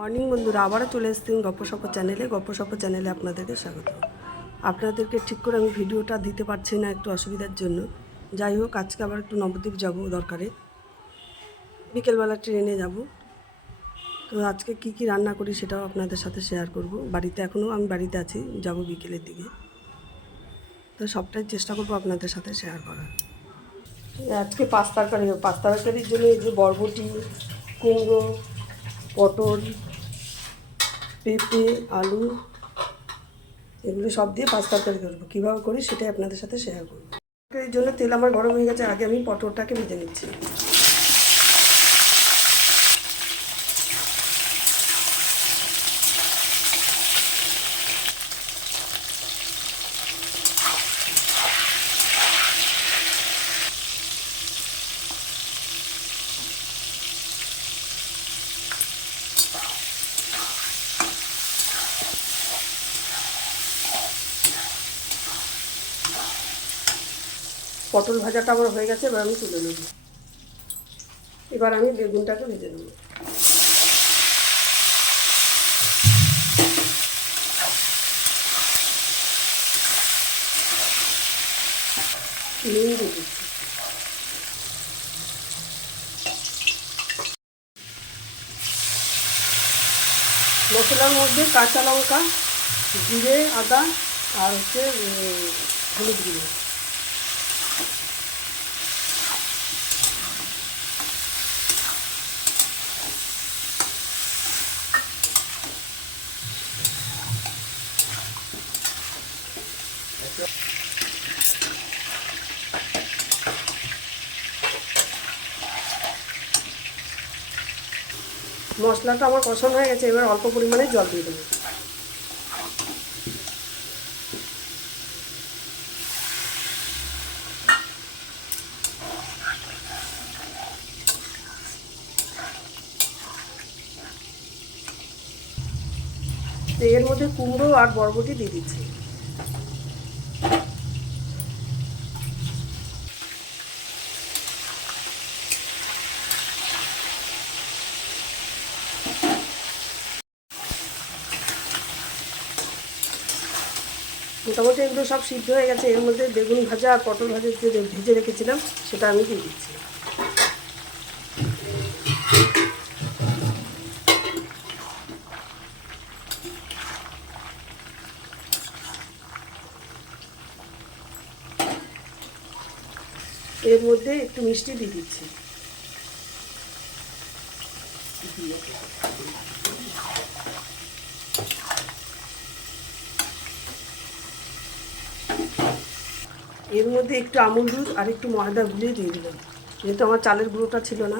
Morning বন্ধুরা, আবারও চলে এসেছি গপ্পসপ্প চ্যানেলে আপনাদেরকে স্বাগত। আপনাদেরকে ঠিক করে আমি ভিডিওটা দিতে পারছি না, একটু অসুবিধার জন্য। যাই হোক, আজকে আবার একটু নবদ্বীপ যাব দরকারে, বিকেলবেলা ট্রেনে যাব। তো আজকে কি কি রান্না করি সেটাও আপনাদের সাথে শেয়ার করব। বাড়িতে এখনও আমি বাড়িতে আছি, যাব বিকেলের দিকে। তো সবটাই চেষ্টা করব আপনাদের সাথে শেয়ার করার। আজকে পাঁচ তরকারির জন্য এই যে বরবটি, কুমড়ো, পটল, পেঁপে, আলু, এগুলো সব দিয়ে পাঁচ তরকারি করবো। কীভাবে করি সেটাই আপনাদের সাথে শেয়ার করবো। এর জন্য তেল আমার গরম হয়ে গেছে, আগে আমি পটলটাকে ভেজে নিচ্ছি। পটল ভাজাটা আমার হয়ে গেছে, এবার আমি তুলে নেব। এবার আমি বেগুনটাকে ভেজে নেব। নুন দিয়ে দিচ্ছি। মশলার মধ্যে কাঁচা লঙ্কা, জিরে, আদা আর হলুদ গুঁড়ো। মশলাটা আমার কষানো হয়ে গেছে, এবার অল্প পরিমাণে জল দিয়ে দেবো। এর মধ্যে কুমড়ো আর বরবটি দিয়ে দিচ্ছি। মোটামুটি এগুলো সব সিদ্ধ হয়ে গেছে। এর মধ্যে বেগুন ভাজা আর পটল ভাজা যে ভেজে রেখেছিলাম সেটা আমি দিয়ে দিচ্ছি। এর মধ্যে একটু মিষ্টি দিয়ে দিচ্ছি। এর মধ্যে একটু আমুল দুধ আর একটু ময়দা গুলিয়ে দিয়ে দিলাম, যেহেতু আমার চালের গুঁড়োটা ছিল না।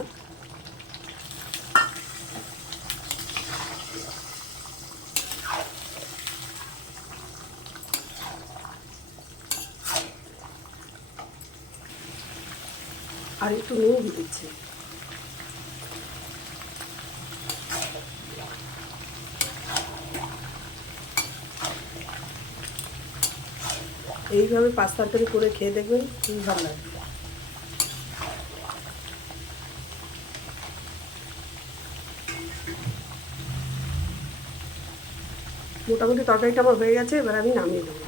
আর একটু নুন দিয়ে দিচ্ছি। এইভাবে পাঁচ তরকারি করে খেয়ে দেখবেন, খুবই ভালো লাগবে। মোটামুটি তরকারিটা আমার হয়ে গেছে, এবার আমি নামিয়ে দেবো।